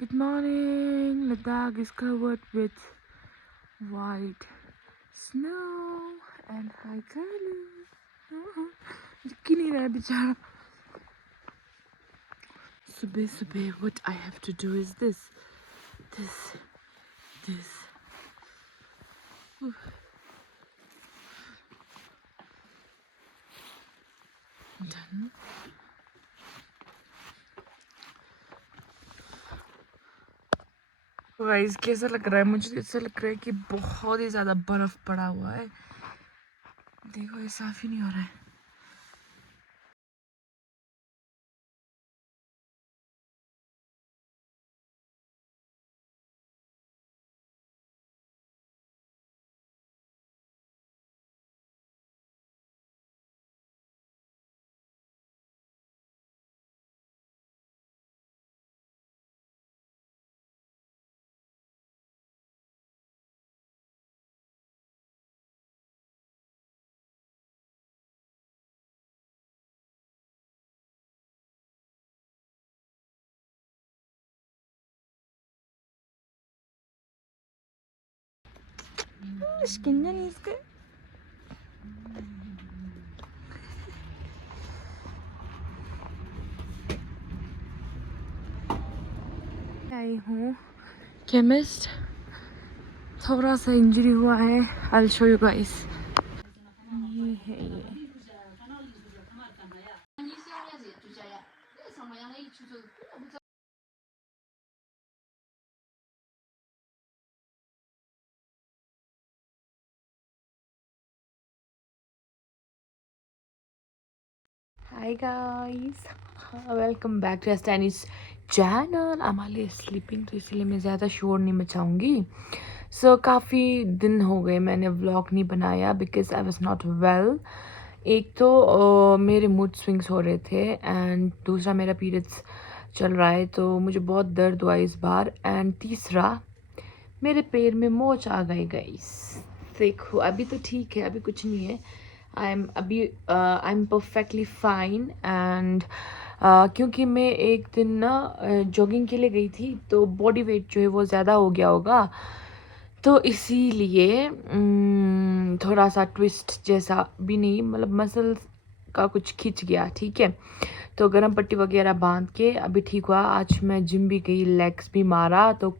Good morning. Ladakh is covered with white snow and high colors. दिख नहीं रहा है बेचारा. सुबह सुबह what I have to do is this. Done. Guys कैसा लग रहा है? मुझे ऐसा लग रहा है कि बहुत ही ज़्यादा बर्फ़ पड़ा हुआ है. देखो ये साफ ही नहीं हो रहा है. Skinner is good. आई हूँ केमिस्ट. थोड़ा सा इंजरी हुआ है. I'll show you guys. ये है ये. Hi guys, welcome back to Astani's channel. अमाली स्लीपिंग तो इसलिए मैं ज़्यादा शोर नहीं मचाऊंगी. काफ़ी दिन हो गए मैंने व्लॉग नहीं बनाया because I was not well. एक तो मेरे मूड स्विंग्स हो रहे थे एंड दूसरा मेरा पीरियड्स चल रहा है तो मुझे बहुत दर्द हुआ इस बार. एंड तीसरा मेरे पैर में मोच आ गई गाइस. देखो अभी तो ठीक है, अभी कुछ नहीं है. I am perfectly fine. And क्योंकि मैं एक दिन ना जॉगिंग के लिए गई थी तो बॉडी वेट जो है वो ज़्यादा हो गया होगा तो इसीलिए थोड़ा सा ट्विस्ट जैसा भी नहीं, मतलब मसल्स का कुछ खिंच गया. ठीक है, तो गर्म पट्टी वगैरह बांध के अभी ठीक हुआ. आज मैं जिम भी गई, लेग्स भी मारा तो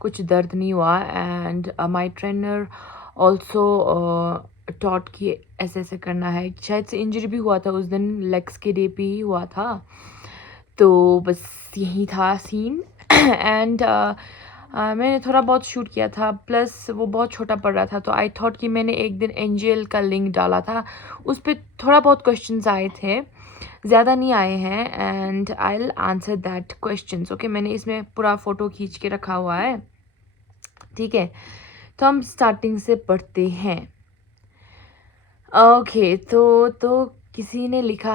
कुछ दर्द नहीं हुआ. And my trainer also taught कि ऐसे ऐसे करना है. शायद से इंजरी भी हुआ था उस दिन, लेग्स के डे पे ही हुआ था. तो बस यही था सीन. एंड मैंने थोड़ा बहुत शूट किया था, प्लस वो बहुत छोटा पड़ रहा था तो आई थॉट कि मैंने एक दिन एंजल का लिंक डाला था, उस पर थोड़ा बहुत क्वेश्चंस आए थे, ज़्यादा नहीं आए हैं. And I will answer that questions. Okay, मैंने इसमें पूरा फ़ोटो खींच के रखा हुआ है. ठीक है, तो हम स्टार्टिंग से पढ़ते हैं. ओके, तो किसी ने लिखा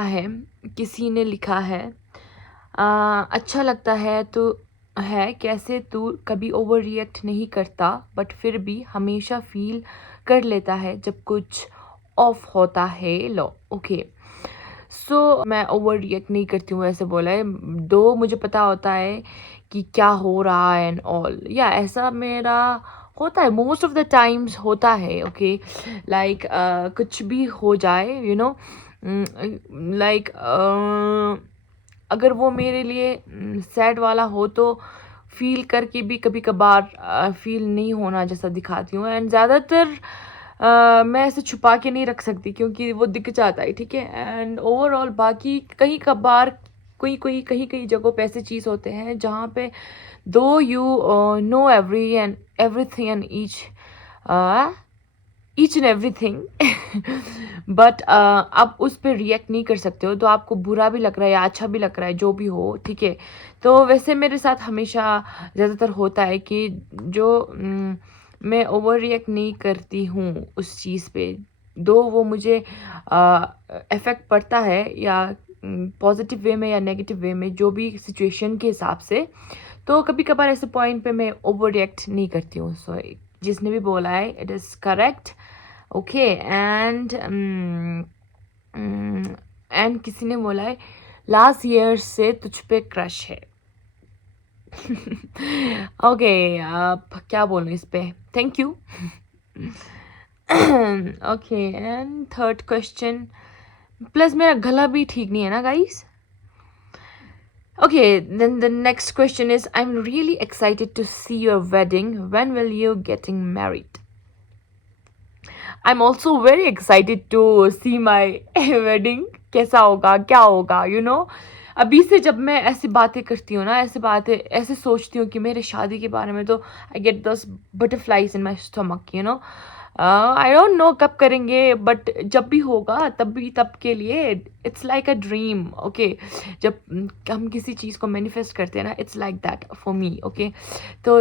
है अच्छा लगता है तो है कैसे तू कभी ओवर रिएक्ट नहीं करता बट फिर भी हमेशा फील कर लेता है जब कुछ ऑफ होता है. लो ओके, मैं ओवर रिएक्ट नहीं करती हूँ ऐसे बोला है. दो मुझे पता होता है कि क्या हो रहा है एंड ऑल. या ऐसा मेरा होता है, मोस्ट ऑफ द टाइम्स होता है. ओके, लाइक कुछ भी हो जाए यू नो, लाइक अगर वो मेरे लिए सैड वाला हो तो फील करके भी कभी कभार फील नहीं होना जैसा दिखाती हूँ. एंड ज़्यादातर मैं ऐसे छुपा के नहीं रख सकती क्योंकि वो दिख जाता है. ठीक है, एंड ओवरऑल बाकी कहीं कभार कोई कोई कहीं कहीं जगहों पे ऐसे चीज़ होते हैं जहाँ पे दो you know everything and each and everything but आप उस पर रिएक्ट नहीं कर सकते हो तो आपको बुरा भी लग रहा है या अच्छा भी लग रहा है जो भी हो. ठीक है, तो वैसे मेरे साथ हमेशा ज़्यादातर होता है कि जो मैं ओवर रिएक्ट नहीं करती हूँ उस चीज़ पे, दो वो मुझे इफ़ेक्ट पड़ता है या पॉजिटिव वे में या नेगेटिव वे में, जो भी सिचुएशन के हिसाब से. तो कभी कभार ऐसे पॉइंट पे मैं ओवर रिएक्ट नहीं करती हूँ. सो जिसने भी बोला है it is correct. Okay, and किसी ने बोला है लास्ट ईयर से तुझ पे क्रश है. ओके, आप क्या बोलूँ इस पे, thank you. Okay, and third question, plus मेरा गला भी ठीक नहीं है ना guys. Okay, then the next question is, I'm really excited to see your wedding. When will you getting married? I'm also very excited to see my wedding. कैसा होगा, क्या होगा, अभी से जब मैं ऐसी बातें करती हूँ ना, ऐसी बातें ऐसे सोचती हूँ कि मेरे शादी के बारे में, तो आई गेट दस butterflies in my stomach, I don't know कब करेंगे, बट जब भी होगा तब के लिए it's like a dream. Okay, जब हम किसी चीज़ को मैनिफेस्ट करते हैं ना, it's like that for me. Okay, तो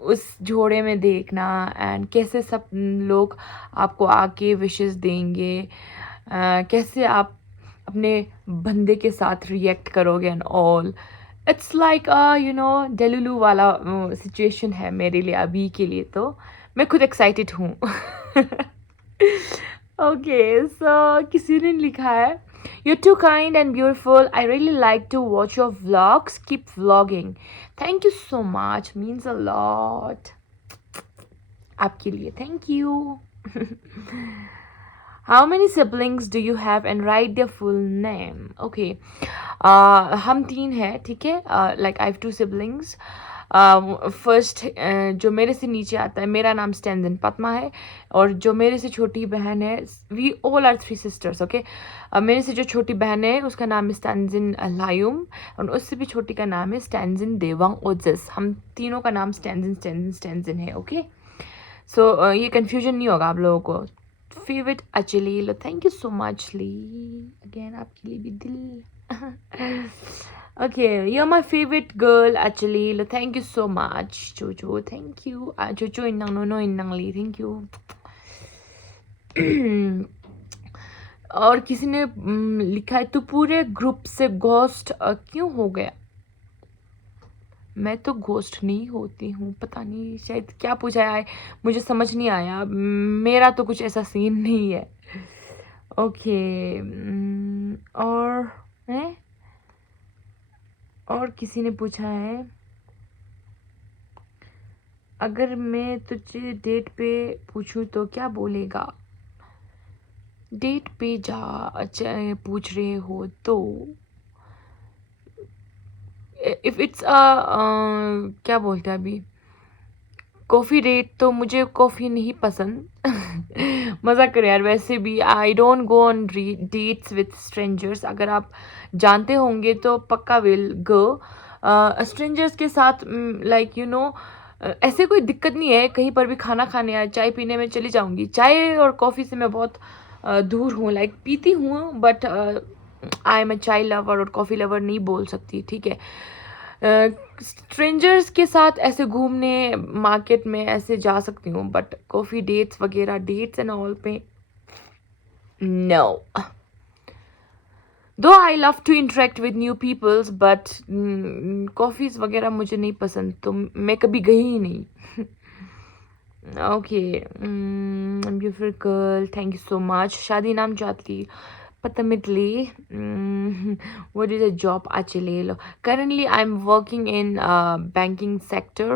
उस जोड़े में देखना एंड कैसे सब लोग आपको आके विशेस देंगे, कैसे आप अपने बंदे के साथ रिएक्ट करोगे एंड ऑल, इट्स लाइक डेलुलू वाला सिचुएशन है मेरे लिए अभी के लिए, तो मैं खुद एक्साइटेड हूँ। ओके, सो किसी ने लिखा है, you're too kind and beautiful. I really like to watch your vlogs. Keep vlogging. Thank you so much. Means a lot. आपके लिए thank you. How many siblings do you have and write their full name? Okay. हम 3 हैं, ठीक है। Like I have 2 siblings. First जो मेरे से नीचे आता है, मेरा नाम स्टैंजन पद्मा है, और जो मेरे से छोटी बहन है, we all are 3 sisters. Okay, मेरे से जो छोटी बहन है उसका नाम है स्टैंजन लायुम, और उससे भी छोटी का नाम है स्टैंजन देवांग ओजस। हम तीनों का नाम स्टैंजन स्टैंजन स्टैंजन है। ओके, सो ये कन्फ्यूजन नहीं होगा आप लोगों को। फेवरेट अचली, थैंक यू सो मच ली, अगेन आपके लिए भी दिल। Okay, you're my favorite girl actually. Thank you so much, Jojo. Thank you. Jojo innang no innang li. Thank you. और किसी ने लिखा है, तो पूरे ग्रुप से घोस्ट क्यों हो गया? मैं तो घोस्ट नहीं होती हूँ, पता नहीं, शायद क्या पूछा है, मुझे समझ नहीं आया। मेरा तो कुछ ऐसा सीन नहीं है। ओके, और है, और किसी ने पूछा है, अगर मैं तुझे डेट पे पूछूं तो क्या बोलेगा? डेट पे पूछ रहे हो तो इफ इट्स क्या बोलते हैं अभी, कॉफ़ी डेट, तो मुझे कॉफ़ी नहीं पसंद। मज़ा कर यार, वैसे भी I don't go on dates with strangers. अगर आप जानते होंगे तो पक्का विल गो। स्ट्रेंजर्स के साथ लाइक ऐसे कोई दिक्कत नहीं है, कहीं पर भी खाना खाने या चाय पीने में चली जाऊंगी। चाय और कॉफ़ी से मैं बहुत दूर हूँ, लाइक पीती हूँ, बट आई एम अ चाय लवर और कॉफ़ी लवर नहीं बोल सकती, ठीक है। स्ट्रेंजर्स के साथ ऐसे घूमने मार्केट में ऐसे जा सकती हूँ, बट कॉफ़ी डेट्स वगैरह, डेट्स एंड ऑल पे no. Though I love to interact with new peoples, but coffees वगैरह मुझे नहीं पसंद, तो मैं कभी गई ही नहीं। Okay, beautiful girl, thank you so much. शादी नाम चाहती Patamitli, what is a job actually? Currently, I'm working in banking sector.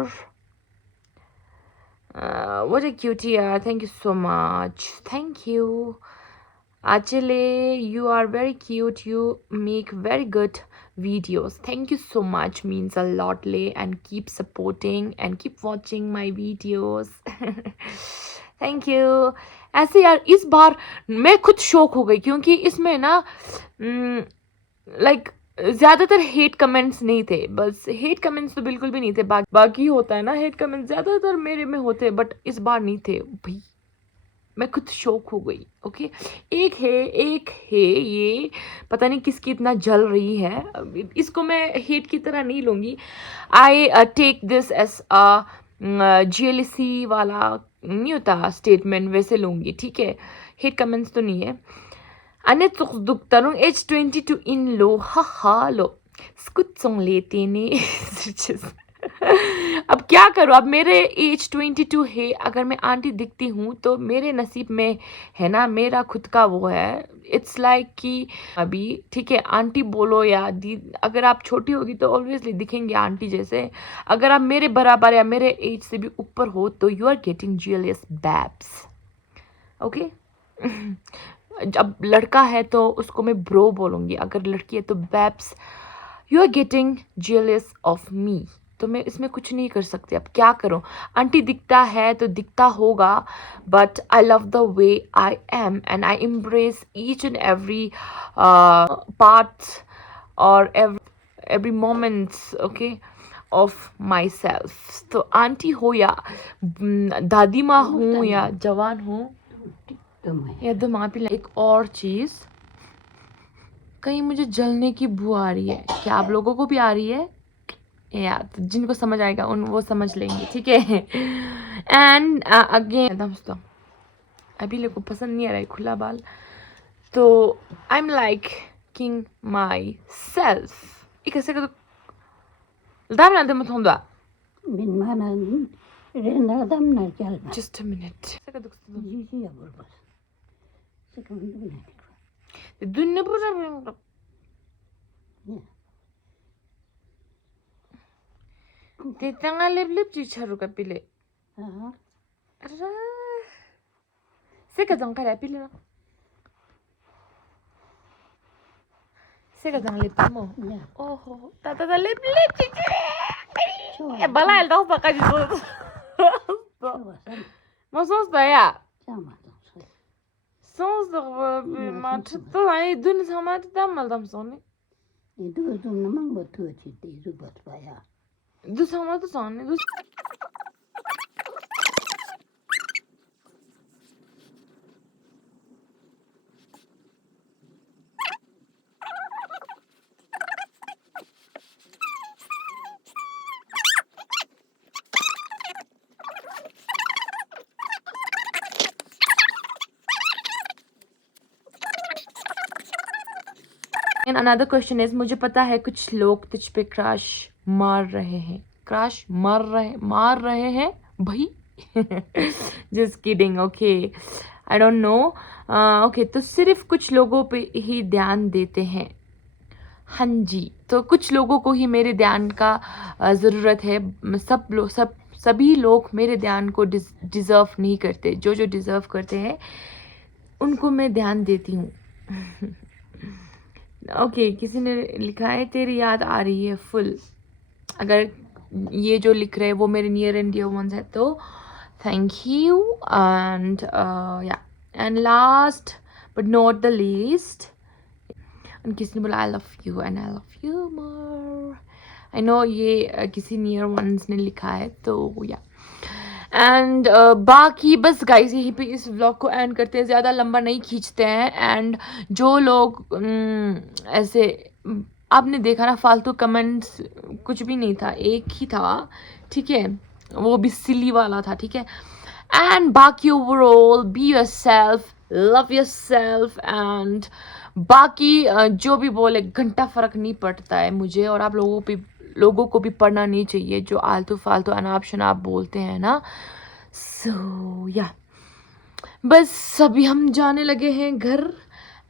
What a cutie! Thank you so much. Thank you. Actually, you are very cute. You make very good videos. Thank you so much. Means a lot, Le, and keep supporting and keep watching my videos. Thank you. ऐसे यार इस बार मैं खुद shock हो गई, क्योंकि इसमें ना लाइक ज़्यादातर हेट कमेंट्स नहीं थे। बस हेट कमेंट्स तो बिल्कुल भी नहीं थे, बाकी होता है ना हेट कमेंट्स, ज़्यादातर मेरे में होते, बट इस बार नहीं थे भाई। मैं खुद शॉक हो गई। ओके, एक है ये, पता नहीं किसकी इतना जल रही है, इसको मैं हेट की तरह नहीं लूँगी। I take this as GLC वाला नहीं होता स्टेटमेंट, वैसे लूँगी, ठीक है। हेट कमेंट्स तो नहीं है। अने दुखतारू H22 इन लो, हा लो स्कुट सोंग लेते ने। अब क्या क्या करूँ अब, मेरे एज 22 है, अगर मैं आंटी दिखती हूँ तो मेरे नसीब में है ना, मेरा खुद का वो है। इट्स लाइक कि अभी ठीक है, आंटी बोलो या दी, अगर आप छोटी होगी तो ऑब्वियसली दिखेंगे आंटी जैसे। अगर आप मेरे बराबर या मेरे एज से भी ऊपर हो तो you are getting jealous babes, okay. जब लड़का है तो उसको मैं ब्रो बोलूँगी, अगर लड़की है तो babes. You are getting jealous of me, तो मैं इसमें कुछ नहीं कर सकती, अब क्या करूं। आंटी दिखता है तो दिखता होगा, but I love the way I am and I embrace each and every part और every moments, okay, of myself. तो आंटी हो या दादी माँ हूँ या जवान हूँ या दमा पिला। एक और चीज़, कहीं मुझे जलने की बू आ रही है, क्या आप लोगों को भी आ रही है? या तो जिनको समझ आएगा उन वो समझ लेंगे, ठीक है। एंड अगेन दोस्तों, अभी लोग को पसंद नहीं आ रहा है खुला बाल, तो I am like king my self. एक ऐसे का तो दाम ना दम थोंदा जस्ट अ मिनट दुनिया पूरा ते tanga lip ji charu ka pile ra se ka dang kara pile na se ka dang lip mo oh ta lip ji e bala el dos pa ji so mo sos da ya sos da ma to ai dun sama ta mal dam so ni du sama to son ni du and another question is, मुझे पता है कुछ लोग तुझ पे crush मार रहे हैं, क्रश मार रहे हैं भाई। Just kidding, okay, I don't know, okay. तो सिर्फ कुछ लोगों पे ही ध्यान देते हैं, हाँ जी, तो कुछ लोगों को ही मेरे ध्यान का ज़रूरत है। सभी लोग मेरे ध्यान को डिज़र्व नहीं करते, जो डिज़र्व करते हैं उनको मैं ध्यान देती हूँ। ओके, किसी ने लिखा है तेरी याद आ रही है फुल। अगर ये जो लिख रहे हैं वो मेरे नियर एंड डियर वंस है तो थैंक यू। एंड या and last but not the least, किसी ने बोला I love you and I love you more. I know ये किसी नियर वंस ने लिखा है, तो या एंड बाकी बस गाइस यहीं पे इस व्लॉग को एंड करते हैं, ज़्यादा लंबा नहीं खींचते हैं। एंड जो लोग ऐसे आपने देखा ना, फालतू कमेंट्स कुछ भी नहीं था, एक ही था, ठीक है, वो भी सिली वाला था, ठीक है। एंड बाकी overall be yourself, love yourself and बाकी जो भी बोले घंटा फर्क नहीं पड़ता है मुझे, और आप लोगों को भी पढ़ना नहीं चाहिए जो आलतू फालतू अनाप शनाप बोलते हैं ना। सो या बस अभी हम जाने लगे हैं घर।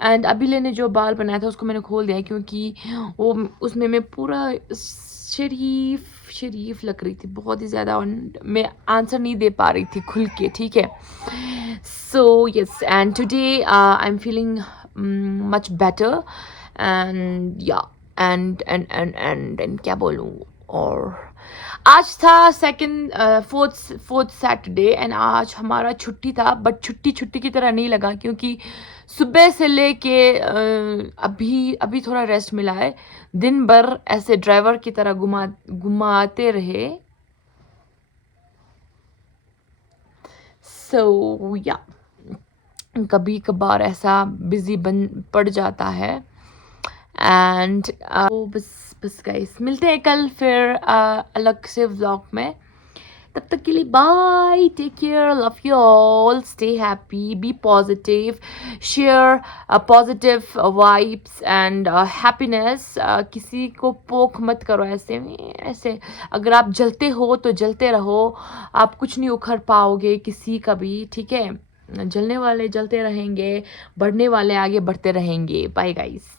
एंड अभी ने जो बाल बनाया था उसको मैंने खोल दिया क्योंकि वो उसमें मैं पूरा शरीफ लग रही थी बहुत ही ज़्यादा, और मैं आंसर नहीं दे पा रही थी खुल के, ठीक है। So yes, and today I am feeling much better and या एंड क्या बोलूँ। और आज था फोर्थ सैटरडे एंड आज हमारा छुट्टी था, बट छुट्टी की तरह नहीं लगा क्योंकि सुबह से लेके अभी थोड़ा रेस्ट मिला है। दिन भर ऐसे ड्राइवर की तरह घुमाते रहे। सो या कभी कभार ऐसा बिजी पड़ जाता है। एंड बस गाइस मिलते हैं कल फिर अलग से व्लॉग में। तब तक के लिए bye, take care, love you all, stay happy, be positive, share positive vibes and happiness. किसी को पोक मत करो ऐसे में, ऐसे अगर आप जलते हो तो जलते रहो, आप कुछ नहीं उखड़ पाओगे किसी का भी, ठीक है। जलने वाले जलते रहेंगे, बढ़ने वाले आगे बढ़ते रहेंगे। Bye guys.